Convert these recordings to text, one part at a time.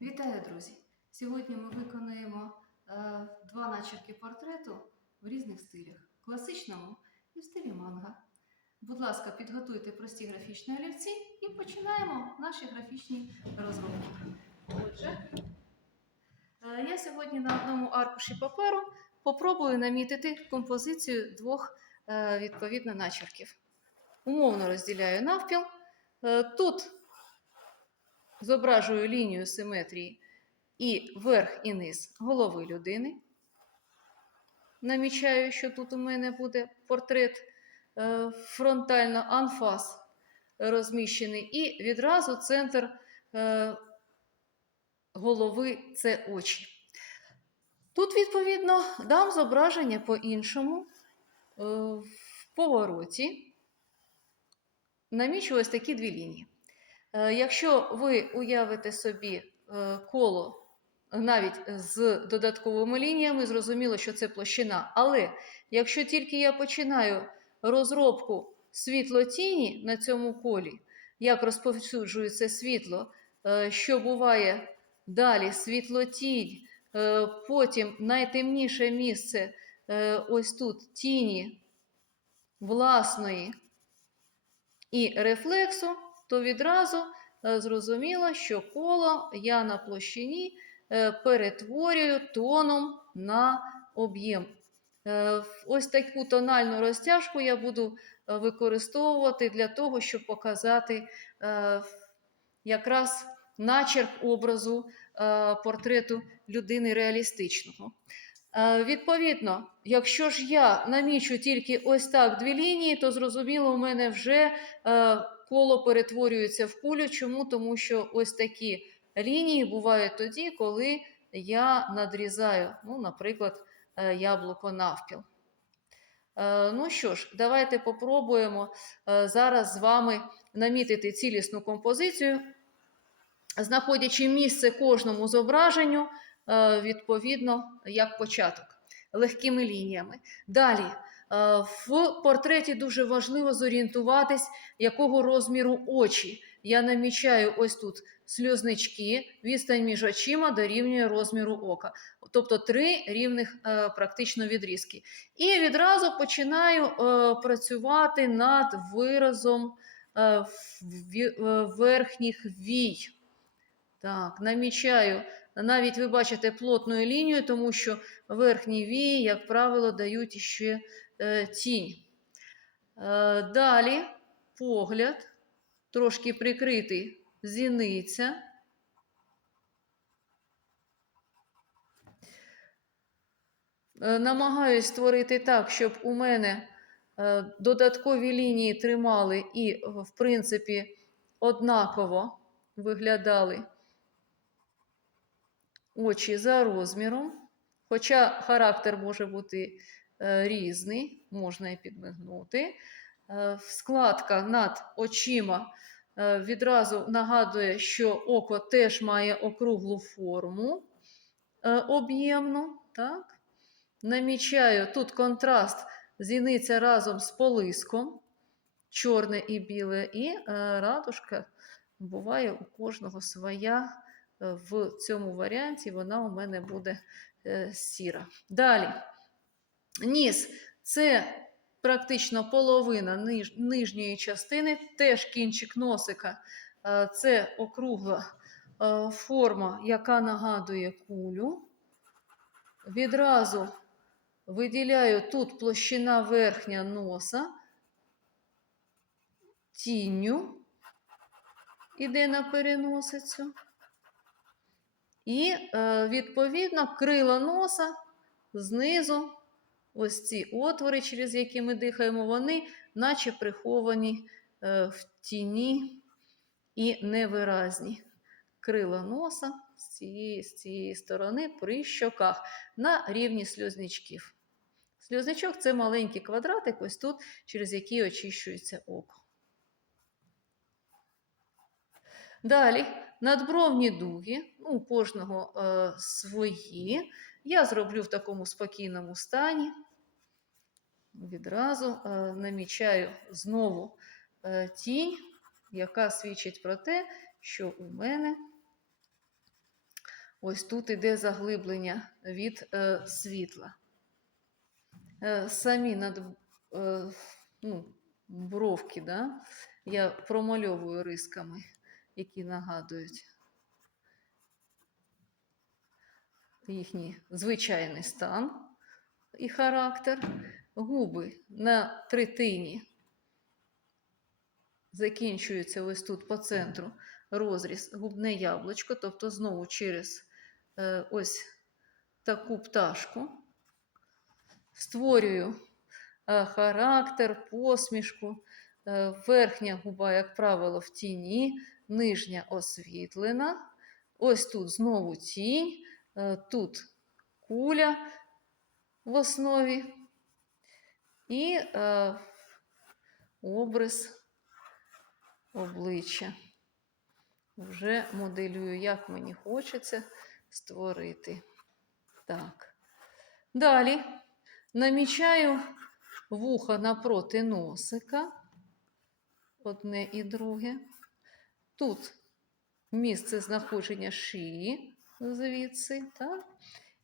Вітаю, друзі! Сьогодні ми виконуємо е, два начерки портрету в різних стилях класичному і в стилі манга. Будь ласка, підготуйте прості графічні олівці і починаємо наші графічні розробки. Отже, е, я сьогодні на одному аркуші паперу попробую намітити композицію двох е, відповідно начерків. Умовно розділяю навпіл. Тут зображую лінію симетрії і верх і низ голови людини. Намічаю, що тут у мене буде портрет е, фронтально анфас розміщений, і відразу центр е, голови це очі. Тут, відповідно, дам зображення по-іншому. Е, В повороті намічу ось такі дві лінії. Е, Якщо ви уявите собі е, коло навіть з додатковими лініями, зрозуміло, що це площина. Але якщо тільки я починаю розробку світло-тіні на цьому колі, як розповсюджується світло, е, що буває далі світло-тінь, е, потім найтемніше місце е, ось тут тіні власної і рефлексу, то відразу е, зрозуміло, що коло я на площині е, перетворюю тоном на об'єм. Е, Ось таку тональну розтяжку я буду використовувати для того, щоб показати якраз начерк образу портрету людини реалістичного. Відповідно, якщо ж я намічу тільки ось так дві лінії, то зрозуміло, у мене вже коло перетворюється в кулю. Чому? Тому що ось такі лінії бувають тоді, коли я надрізаю, ну, наприклад, е, яблуко навпіл. Е, Ну що ж, давайте попробуємо е, зараз з вами намітити цілісну композицію, знаходячи місце кожному зображенню, відповідно, як початок, легкими лініями. Далі, в портреті дуже важливо зорієнтуватись, якого розміру очі. Я намічаю ось тут сльознички, відстань між очима дорівнює розміру ока. Тобто три рівних е, практично відрізки. І відразу починаю е, працювати над виразом е, е, верхніх вій. Так, намічаю. Навіть ви бачите плотною лінією, тому що верхні вії, як правило, дають іще е, тінь. Е, далі погляд, трошки прикритий зіниця. Е, Намагаюсь створити так, щоб у мене е, додаткові лінії тримали і, е, в принципі, однаково виглядали очі за розміром. Хоча характер може бути е, різний, можна і підмигнути. Е, складка над очима е, відразу нагадує, що око теж має округлу форму е, об'ємну. Так? Намічаю тут контраст зіниця разом з полиском, чорне і біле, і е, радужка буває у кожного своя. Е, В цьому варіанті вона у мене буде е, сіра. Далі. Ніс це практично половина ниж, нижньої частини, теж кінчик носика. Е, Це округла е, форма, яка нагадує кулю. Відразу виділяю тут площина верхня носа, тінню іде на переносицю. І, е, відповідно, крила носа знизу, ось ці отвори, через які ми дихаємо, вони наче приховані е, в тіні і невиразні. Крила носа з цієї, з цієї сторони при щоках на рівні сльозничків. Сльозничок це маленький квадратик, ось тут, через який очищується око. Далі надбровні дуги, ну, у кожного е, свої. Я зроблю в такому спокійному стані. Відразу е, намічаю знову е, тінь, яка свідчить про те, що у мене Ось тут іде заглиблення від е, світла. Самі над ну, бровки, да, я промальовую рисками, які нагадують їхній звичайний стан і характер. Губи на третині закінчуються ось тут по центру розріз губне яблучко, тобто знову через е, ось таку пташку. Створюю е, характер, посмішку. Е, верхня губа, як правило, в тіні, нижня освітлена. Ось тут знову тінь, тут куля в основі і е, образ обличчя. Вже моделюю, як мені хочеться створити. Так. Далі намічаю вуха напроти носика. Одне і друге. Тут місце знаходження шиї звідси. Так?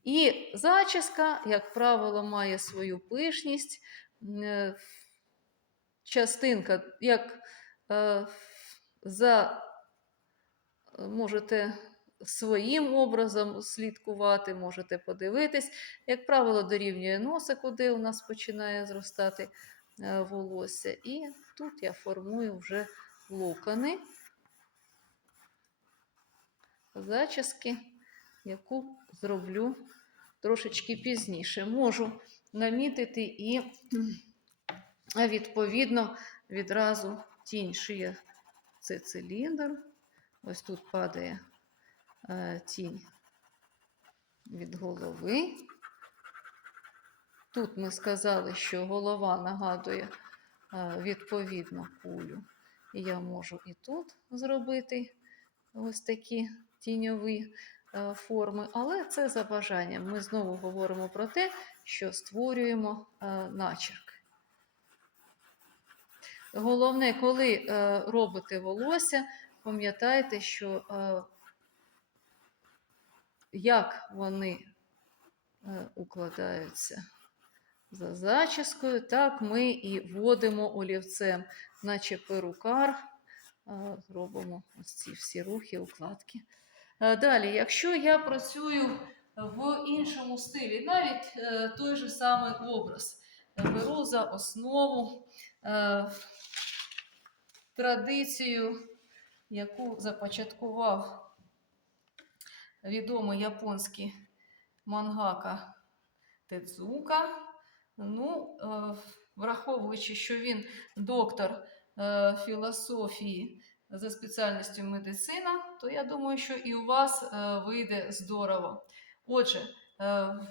І зачіска, як правило, має свою пишність. Е, Частинка, як е, за можете своїм образом слідкувати, можете подивитись. Як правило, дорівнює носику, де у нас починає зростати е, волосся. І тут я формую вже локони зачіски, яку зроблю трошечки пізніше. Можу намітити і, відповідно, відразу тінь шия це циліндр. Ось тут падає е, тінь від голови. Тут ми сказали, що голова нагадує е, відповідно кулю. І я можу і тут зробити ось такі тіньові форми, але це за бажанням. Ми знову говоримо про те, що створюємо е, начерк. Головне, коли е, робите волосся, пам'ятайте, що е, як вони е, укладаються за зачіскою, так ми і вводимо олівцем, наче перукар, е, робимо ось ці всі рухи, укладки. Е, Далі, якщо я працюю в іншому стилі, навіть е, той же самий образ, беру за основу е, традицію, яку започаткував відомий японський мангака Тедзука. Ну, враховуючи, що він доктор філософії за спеціальністю медицина, то я думаю, що і у вас е, вийде здорово. Отже, е,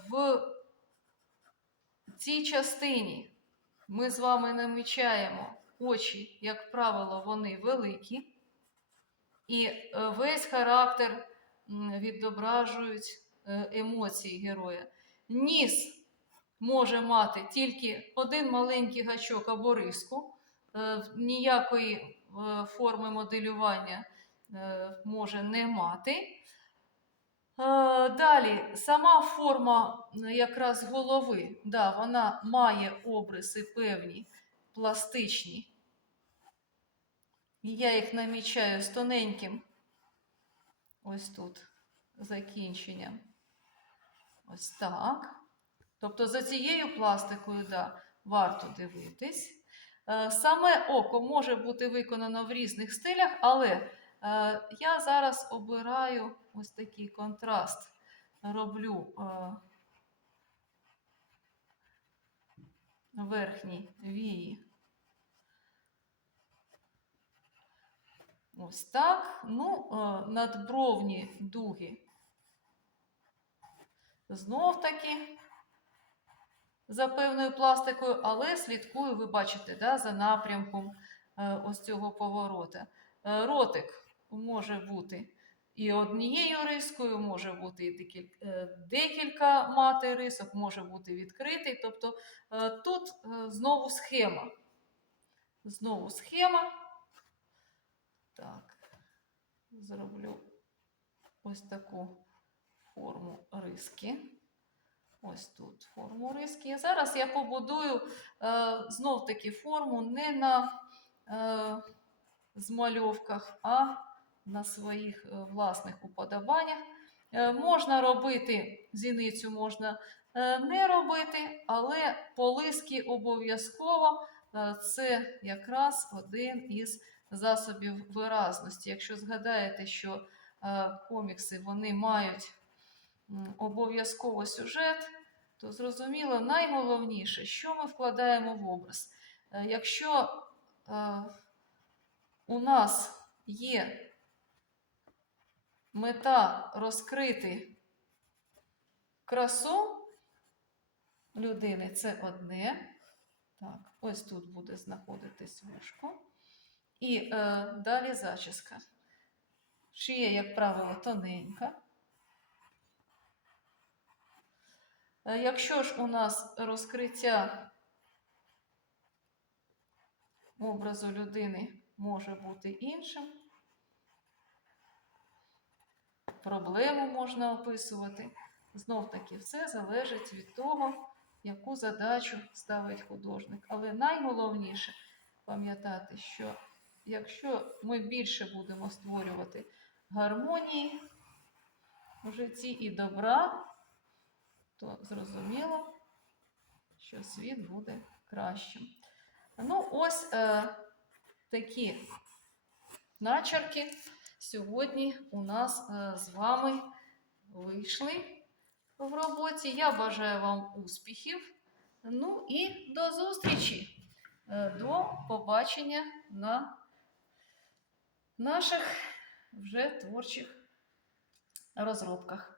в цій частині ми з вами намічаємо очі, як правило, вони великі, і е, весь характер відображують емоції героя. Ніс може мати тільки один маленький гачок або риску, ніякої форми моделювання е, може не мати. Е, Далі, сама форма якраз голови, да, вона має обриси певні, пластичні. Я їх намічаю з тоненьким, ось тут, закінченням. Ось так. Тобто за цією пластикою, да, варто дивитись. Е, Саме око може бути виконано в різних стилях, але е, я зараз обираю ось такий контраст. Роблю е, верхні вії. Ось так. Ну, надбровні дуги. Знов таки за певною пластикою, але слідкую, ви бачите, да, за напрямком е, ось цього поворота. Е, ротик може бути і однією рискою, може бути і декілька, е, декілька мати рисок, може бути відкритий. Тобто тут знову схема. Знову схема. Так, зроблю ось таку форму риски. Ось тут форму риски. Зараз я побудую е, знов таки форму не на е, змальовках, а на своїх е, власних уподобаннях. Е, можна робити зіницю, можна е, не робити, але полиски обов'язково е, це якраз один із засобів виразності. Якщо згадаєте, що е, комікси вони мають обов'язково сюжет, то зрозуміло, найголовніше, що ми вкладаємо в образ. Е, Якщо е, у нас є мета розкрити красу людини, це одне. Так, ось тут буде знаходитись вушко. І е, далі зачіска. Шия, як правило, тоненька. Е, Якщо ж у нас розкриття образу людини може бути іншим, проблему можна описувати. Знов таки, все залежить від того, яку задачу ставить художник. Але найголовніше пам'ятати, що якщо ми більше будемо створювати гармонії в житті і добра, то зрозуміло, що світ буде кращим. Ну, ось е, такі начерки сьогодні у нас е, з вами вийшли в роботі. Я бажаю вам успіхів. Ну і до зустрічі, Е, до побачення на наших вже творчих розробках.